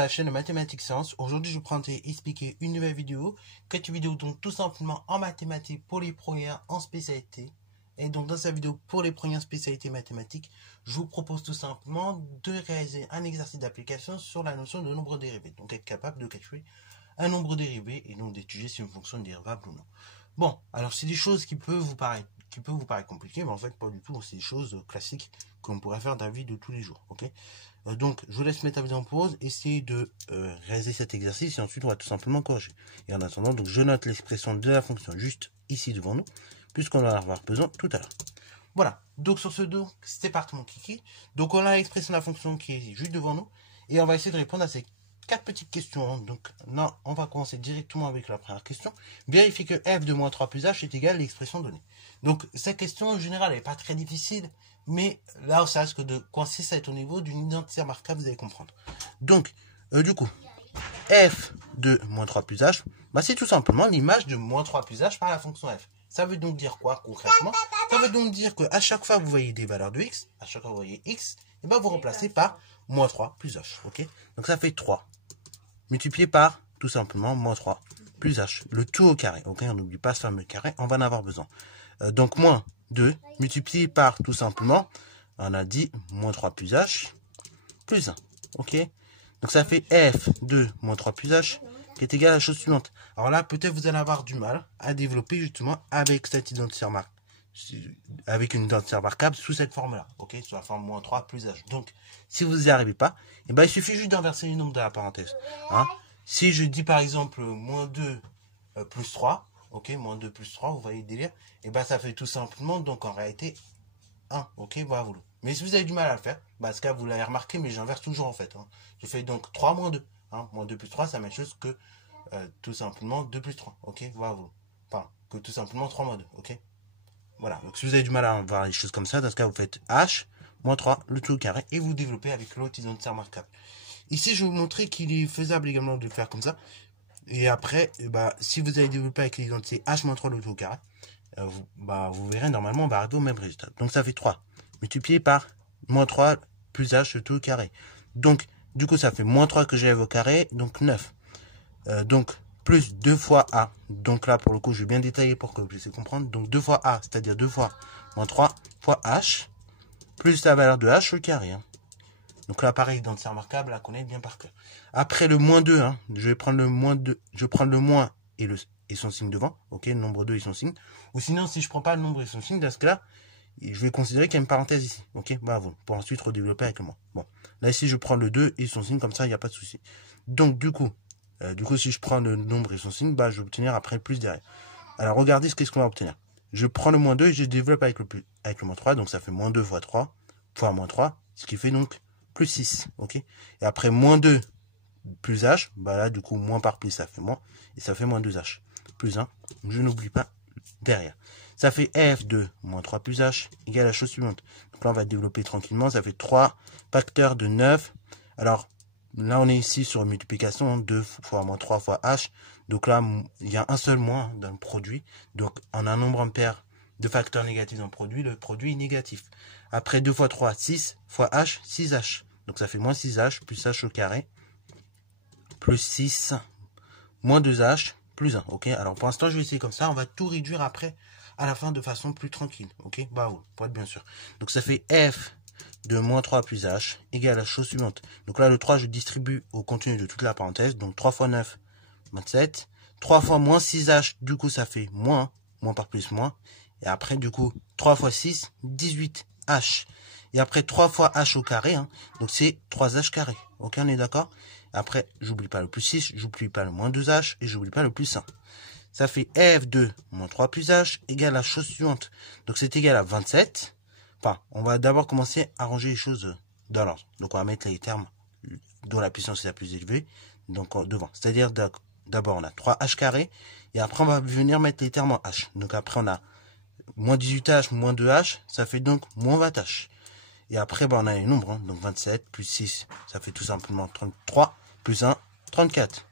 à la chaîne de Mathématiques Sciences. Aujourd'hui, je prends à expliquer une nouvelle vidéo. Cette vidéo, donc, tout simplement en mathématiques pour les premières en spécialité. Et donc, dans cette vidéo pour les premières spécialités mathématiques, je vous propose tout simplement de réaliser un exercice d'application sur la notion de nombre dérivé. Donc, être capable de calculer un nombre dérivé et donc d'étudier si une fonction est dérivable ou non. Bon, alors c'est des choses qui peuvent vous paraître compliquées, mais en fait pas du tout. C'est des choses classiques qu'on pourrait faire dans la vie de tous les jours. Ok. Donc je vous laisse mettre la vidéo en pause, essayer de réaliser cet exercice et ensuite on va tout simplement corriger. Et en attendant, donc je note l'expression de la fonction juste ici devant nous, puisqu'on va en avoir besoin tout à l'heure. Voilà. Donc sur ce dos, c'est parti mon kiki. Donc on a l'expression de la fonction qui est juste devant nous et on va essayer de répondre à ces 4 petites questions. Donc là, on va commencer directement avec la première question. Vérifier que f de moins 3 plus h est égal à l'expression donnée. Donc cette question en général, elle n'est pas très difficile, mais là, ça risque de coincer, ça va être au niveau d'une identité remarquable, vous allez comprendre. Donc, du coup, f de moins 3 plus h, bah, c'est tout simplement l'image de moins 3 plus h par la fonction f. Ça veut donc dire quoi concrètement? Ça veut donc dire qu'à chaque fois que vous voyez des valeurs de x, à chaque fois que vous voyez x, et ben vous remplacez par moins 3 plus h. Ok. Donc ça fait 3. Multiplié par, tout simplement, moins 3 plus h. Le tout au carré. Ok, on n'oublie pas ce fameux carré, on va en avoir besoin. Donc, moins 2 multiplié par, tout simplement, on a dit moins 3 plus h plus 1. Ok. Donc, ça fait f de moins 3 plus h qui est égal à la chose suivante. Alors là, peut-être vous allez avoir du mal à développer justement avec cette identité remarquable. Avec une identité remarquable sous cette forme-là, ok, sous la forme moins 3 plus h. Donc, si vous n'y arrivez pas, eh ben, il suffit juste d'inverser les nombres de la parenthèse. Hein. Si je dis par exemple moins 2 plus 3, ok, moins 2 plus 3, vous voyez le délire, et ben ça fait tout simplement, donc en réalité, 1, ok, voilà. Mais si vous avez du mal à le faire, bah, ce cas vous l'avez remarqué, mais j'inverse toujours en fait. Hein. Je fais donc 3 moins 2. Hein. Moins 2 plus 3, c'est la même chose que tout simplement 2 plus 3, ok, voilà. Enfin, que tout simplement 3 moins 2, ok. Voilà, donc si vous avez du mal à voir les choses comme ça, dans ce cas, vous faites h, moins 3, le tout au carré, et vous développez avec l'autre identité remarquable. Ici, je vais vous montrer qu'il est faisable également de le faire comme ça. Et après, bah, si vous avez développé avec l'identité h moins 3, le tout au carré, vous verrez, normalement, on va arriver au même résultat. Donc ça fait 3, multiplié par moins 3 plus h, le tout au carré. Donc, du coup, ça fait moins 3 que j'élève au carré, donc 9. Donc, plus 2 fois a. Donc là, pour le coup, je vais bien détailler pour que vous puissiez comprendre. Donc 2 fois a, c'est-à-dire 2 fois moins 3 fois h, plus la valeur de h au carré. Hein. Donc là, pareil, identité remarquable, la connaître bien par cœur. Après le moins 2, hein, je vais prendre le moins 2, je vais prendre le moins et son signe devant. Ok, le nombre 2 et son signe. Ou sinon, si je prends pas le nombre et son signe, dans ce cas-là, je vais considérer qu'il y a une parenthèse ici. Ok, bravo. Pour ensuite redévelopper avec le moins. Bon, là ici, je prends le 2 et son signe, comme ça, il n'y a pas de souci. Donc, du coup, si je prends le nombre et son signe, bah, je vais obtenir après le plus derrière. Alors, regardez ce qu'on va obtenir. Je prends le moins 2 et je développe avec le moins 3. Donc, ça fait moins 2 fois 3 fois moins 3. Ce qui fait donc plus 6. Ok. Et après, moins 2 plus h. Bah là, du coup, moins par plus, ça fait moins. Et ça fait moins 2h. Plus 1. Je n'oublie pas derrière. Ça fait f de moins 3 plus h égale à la chose suivante. Donc là, on va développer tranquillement. Ça fait 3 facteurs de 9. Alors, là, on est ici sur une multiplication, 2 fois moins 3 fois h. Donc là, il y a un seul moins dans le produit. Donc, en un nombre impair de facteurs négatifs dans le produit est négatif. Après 2 fois 3, 6 fois h, 6h. Donc ça fait moins 6h plus h au carré, plus 6, moins 2h, plus 1. Ok, alors pour l'instant, je vais essayer comme ça. On va tout réduire après, à la fin, de façon plus tranquille. Ok, bah oui, pour être bien sûr. Donc ça fait f de moins 3 plus h égale à la chose suivante. Donc là, le 3, je distribue au contenu de toute la parenthèse. Donc 3 fois 9, 27. 3 fois moins 6h, du coup, ça fait moins. Moins par plus, moins. Et après, du coup, 3 fois 6, 18h. Et après, 3 fois h au carré. Hein, donc c'est 3h carré. Ok, on est d'accord? Après, j'oublie pas le plus 6, j'oublie pas le moins 2h et j'oublie pas le plus 1. Ça fait f de moins 3 plus h égale à la chose suivante. Donc c'est égal à 27. Enfin, on va d'abord commencer à ranger les choses dans l'ordre. Donc on va mettre les termes dont la puissance est la plus élevée donc devant. C'est-à-dire d'abord on a 3h carré et après on va venir mettre les termes en h. Donc après on a moins 18h moins 2h, ça fait donc moins 20h. Et après, on a les nombres. Hein. Donc 27 plus 6, ça fait tout simplement 33 plus 1, 34.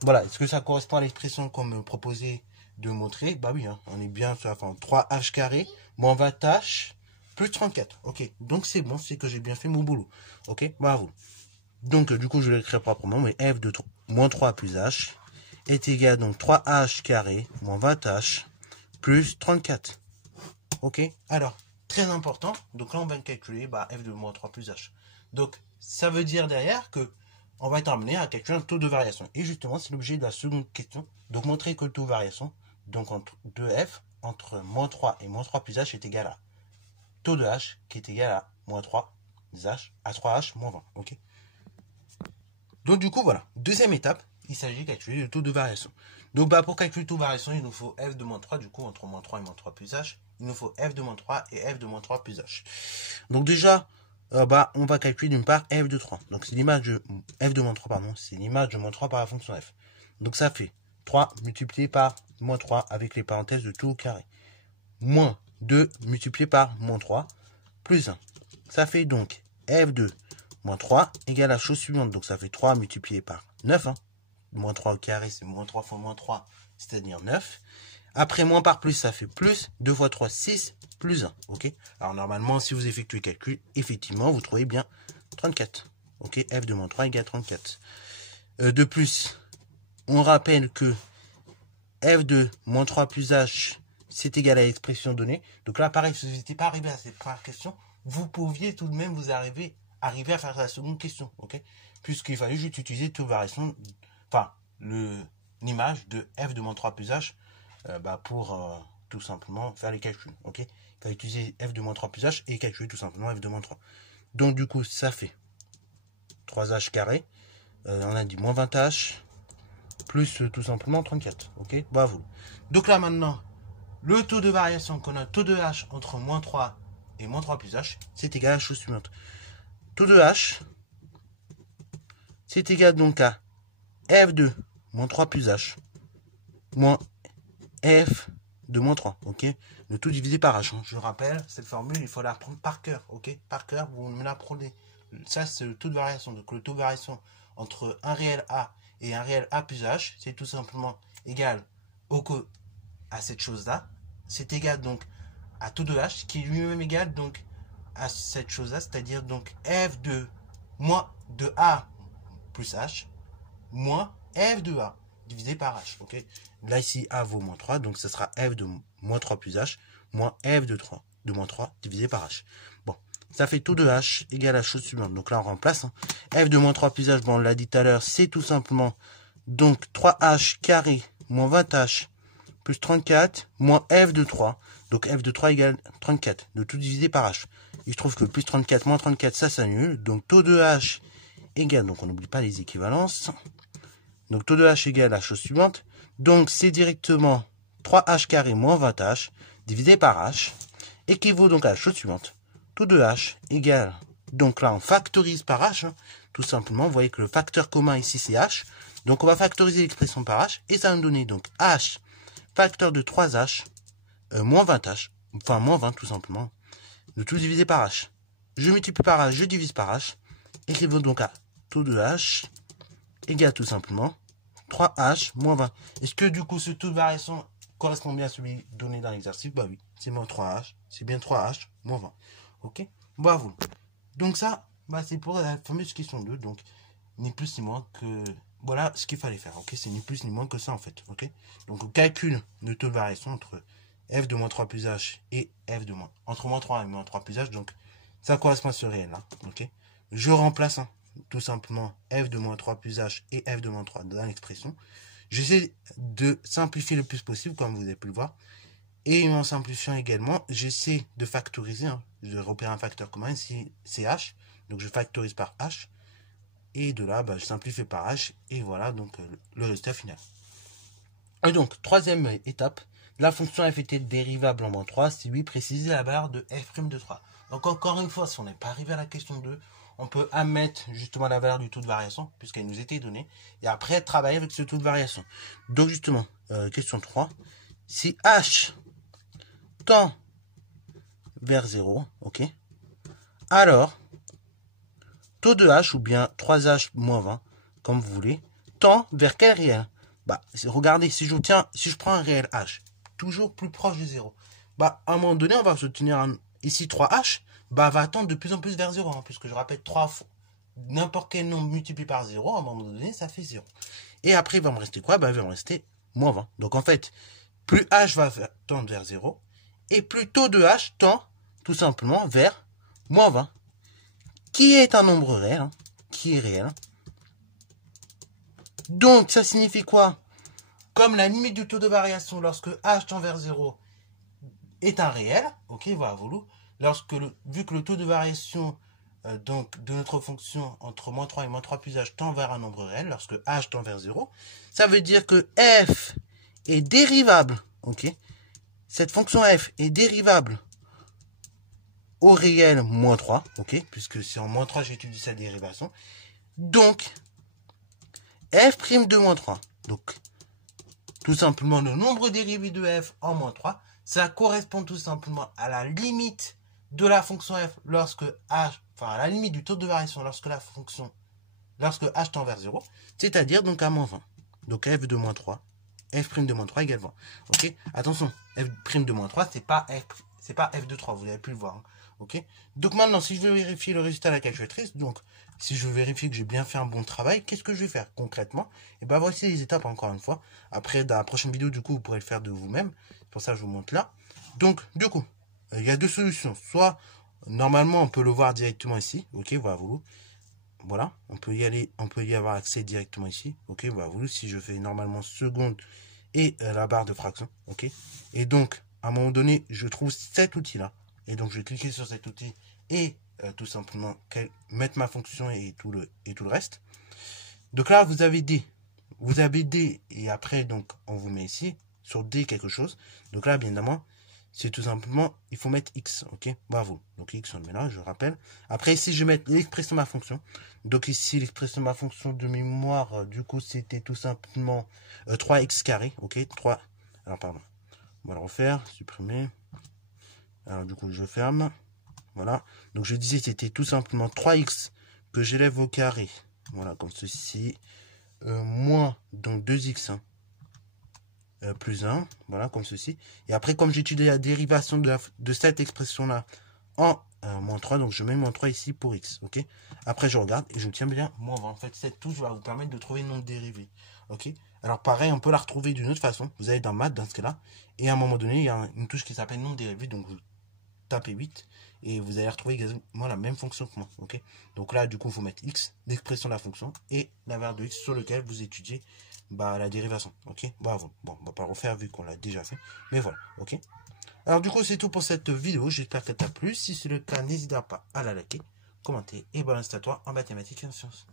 Voilà, est-ce que ça correspond à l'expression qu'on me proposait de montrer? Bah oui, hein, on est bien sur la forme 3h carré moins 20h plus 34. Ok, donc c'est bon, c'est que j'ai bien fait mon boulot. Ok, bravo. Donc, du coup, je vais l'écrire proprement, mais f de moins 3 plus h est égal donc 3h carré moins 20h plus 34. Ok? Alors, très important. Donc là, on va calculer f de moins 3 plus h. Donc, ça veut dire derrière que on va être amené à calculer un taux de variation. Et justement, c'est l'objet de la seconde question. Donc, montrer que le taux de variation, donc de f, entre moins 3 et moins 3 plus h est égal à taux de h qui est égal à moins 3 h à 3h moins 20. Ok? Donc, du coup, voilà. Deuxième étape, il s'agit de calculer le taux de variation. Donc, pour calculer le taux de variation, il nous faut f de moins 3, du coup, entre moins 3 et moins 3 plus h. Il nous faut f de moins 3 et f de moins 3 plus h. Donc, déjà, on va calculer d'une part f de 3. Donc, c'est l'image de f de moins 3, pardon. C'est l'image de moins 3 par la fonction f. Donc, ça fait 3 multiplié par moins 3 avec les parenthèses de tout au carré. Moins 2 multiplié par moins 3 plus 1. Ça fait donc f de moins 3 égale à la chose suivante. Donc, ça fait 3 multiplié par 9. Hein. Moins 3 au carré, c'est moins 3 fois moins 3, c'est-à-dire 9. Après, moins par plus, ça fait plus. 2 fois 3, 6, plus 1. Ok. Alors, normalement, si vous effectuez le calcul, effectivement, vous trouvez bien 34. Ok. F de moins 3 égale 34. De plus, on rappelle que F de moins 3 plus H, c'est égal à l'expression donnée. Donc là, pareil, si vous n'étiez pas arrivé à cette première question, vous pouviez tout de même vous arriver à faire la seconde question. Ok. Puisqu'il fallait juste utiliser toute variation, enfin, l'image de F de moins 3 plus H, pour tout simplement faire les calculs. Ok. Il va utiliser f de moins 3 plus h et calculer tout simplement f de moins 3. Donc du coup, ça fait 3h carré. On a dit moins 20h plus tout simplement 34. Ok. Bravo. Donc là maintenant, le taux de variation qu'on a, taux de h entre moins 3 et moins 3 plus h, c'est égal à la chose suivante. Taux de h, c'est égal donc à f de moins 3 plus h moins f de moins 3, ok. Le tout divisé par h. Hein. Je rappelle, cette formule, il faut la prendre par cœur, ok. Par cœur, vous me l'apprenez. Ça, c'est le taux de variation. Donc, le taux de variation entre un réel a et un réel a plus h, c'est tout simplement égal à cette chose-là. C'est égal donc à taux de h, qui est lui-même égal donc à cette chose-là, c'est-à-dire donc f de moins de a plus h moins f de a divisé par h, ok. Là, ici, a vaut moins 3, donc ce sera f de moins 3 plus h, moins f de moins 3 divisé par h. Bon, ça fait taux de h égale à la chose suivante. Donc là, on remplace. Hein. F de moins 3 plus h, bon, on l'a dit tout à l'heure, c'est tout simplement donc 3h carré moins 20h plus 34 moins f de 3. Donc f de 3 égale 34. Le tout divisé par h. Il se trouve que plus 34 moins 34, ça s'annule. Donc taux de h égale, donc on n'oublie pas les équivalences. Donc taux de h égale à la chose suivante. Donc c'est directement 3h carré moins 20h divisé par h, équivaut donc à la chose suivante. Taux de h égale, donc là on factorise par h, hein, tout simplement. Vous voyez que le facteur commun ici c'est h. Donc on va factoriser l'expression par h, et ça va nous donner donc h facteur de 3h moins 20h, enfin moins 20 tout simplement, le tout divisé par h. Je multiplie par h, je divise par h, équivaut donc à taux de h égale tout simplement 3h moins 20. Est-ce que du coup ce taux de variation correspond bien à celui donné dans l'exercice? Bah oui, c'est moins 3h, c'est bien 3h moins 20. Ok, bravo. Donc ça, c'est pour la fameuse question 2, donc ni plus ni moins que... Voilà ce qu'il fallait faire, ok. C'est ni plus ni moins que ça en fait, ok. Donc on calcule le taux de variation entre f de moins 3 plus h et f de moins... Entre moins 3 et moins 3 plus h, donc ça correspond à ce réel-là, ok. Je remplace, hein, tout simplement f de moins 3 plus h et f de moins 3 dans l'expression. J'essaie de simplifier le plus possible, comme vous avez pu le voir. Et en simplifiant également, j'essaie de factoriser, hein, de repérer un facteur commun, ici c'est h, donc je factorise par h. Et de là, je simplifie par h, et voilà donc le résultat final. Et donc, troisième étape, la fonction f était dérivable en moins 3, si oui, préciser la valeur de f' de 3. Donc encore une fois, si on n'est pas arrivé à la question 2, on peut admettre justement la valeur du taux de variation, puisqu'elle nous était donnée, et après travailler avec ce taux de variation. Donc justement, question 3, si h tend vers 0, ok, alors taux de h, ou bien 3h moins 20, comme vous voulez, tend vers quel réel? Regardez, si je prends un réel h, toujours plus proche de 0, à un moment donné, on va se tenir ici 3h, va tendre de plus en plus vers 0, hein, puisque je rappelle 3 n'importe quel nombre multiplié par 0, à un moment donné, ça fait 0. Et après, il va me rester quoi? Bah, il va me rester moins 20. Donc, en fait, plus h va tendre vers 0, et plus taux de h tend tout simplement vers moins 20, qui est un nombre réel, hein, qui est réel. Donc, ça signifie quoi? Comme la limite du taux de variation lorsque h tend vers 0 est un réel, ok, voilà, lorsque vu que le taux de variation donc de notre fonction entre moins 3 et moins 3 plus h tend vers un nombre réel, lorsque h tend vers 0, ça veut dire que f est dérivable, ok? Cette fonction f est dérivable au réel moins 3, ok? Puisque c'est en moins 3 j'étudie sa dérivation. Donc, f' de moins 3. Donc, tout simplement, le nombre dérivé de f en moins 3, ça correspond tout simplement à la limite de la fonction f lorsque h, enfin à la limite du taux de variation lorsque h tend vers 0, c'est-à-dire donc à moins 20. Donc f de moins 3, f' de moins 3 égale 20. Ok? Attention, f' de moins 3, c'est pas f de 3, vous avez pu le voir. Hein. Ok? Donc maintenant, si je veux vérifier le résultat à la calculatrice, donc si je veux vérifier que j'ai bien fait un bon travail, qu'est-ce que je vais faire concrètement? Et ben voici les étapes encore une fois. Après, dans la prochaine vidéo, du coup, vous pourrez le faire de vous-même. C'est pour ça que je vous montre là. Donc, du coup, il y a deux solutions. Soit, normalement, on peut le voir directement ici. Ok, voilà, on peut y avoir accès directement ici. Ok, si je fais normalement seconde et la barre de fraction. Ok, et donc, à un moment donné, je trouve cet outil-là. Et donc, je vais cliquer sur cet outil et tout simplement mettre ma fonction et tout le reste. Donc là, vous avez D. Vous avez D et après, donc, on vous met ici sur D quelque chose. Donc là, bien évidemment, c'est tout simplement, il faut mettre X, ok? Bravo. Donc X, on le met là, je rappelle. Après, ici, je vais mettre l'expression de ma fonction. Donc ici, l'expression de ma fonction de mémoire, du coup, c'était tout simplement 3x carré, ok? 3, alors pardon, on va le refaire, supprimer. Alors du coup, je ferme. Voilà. Donc je disais, c'était tout simplement 3x que j'élève au carré. Voilà, comme ceci. Moins, donc 2x, hein, plus 1, voilà, comme ceci. Et après, comme j'étudie la dérivation de cette expression-là en moins 3, donc je mets moins 3 ici pour x, ok. Après, je regarde et je tiens bien moins 20. En fait, cette touche va vous permettre de trouver le nombre dérivé, ok. Alors, pareil, on peut la retrouver d'une autre façon. Vous allez dans maths, dans ce cas-là, et à un moment donné, il y a une touche qui s'appelle nombre dérivé, donc vous tapez 8, et vous allez retrouver exactement la même fonction que moi, ok. Donc là, du coup, il faut mettre x, l'expression de la fonction, et la valeur de x sur lequel vous étudiez la dérivation, ok. Bon, on va pas le refaire vu qu'on l'a déjà fait, mais voilà, ok. Alors du coup, c'est tout pour cette vidéo, j'espère qu'elle t'a plu. Si c'est le cas, n'hésite pas à la liker, commenter, et balance à toi en mathématiques et en sciences.